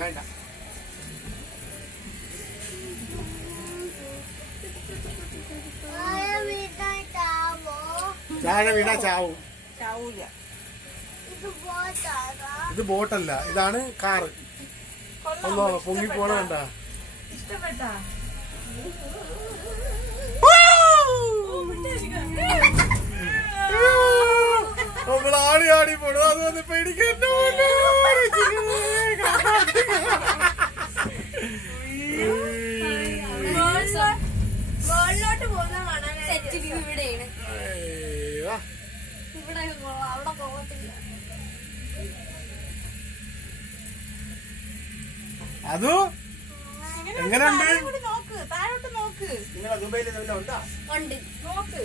വേണ്ട. ചാഴ വീണാ ചാവും. ഇത് ബോട്ടല്ല, ഇതാണ് കാറ്. ഒന്നോ പൊങ്ങി പോണ വേണ്ട. ഇഷ്ടപ്പെട്ടാ? നമ്മൾ ആടി ആടി പോണു. അത് വന്ന് പേടിക്കാൻ മുകളിലോട്ട് പോകുന്ന കാണാൻ ഇവിടെയാണ്. ഇവിടെ അവിടെ പോകത്തില്ല. അതോ എങ്ങനെയുണ്ട്? നോക്ക്, താഴോട്ട് നോക്ക്. നിങ്ങളെ ദുബൈയിൽ ഉണ്ടാ? ഉണ്ട്, നോക്ക്.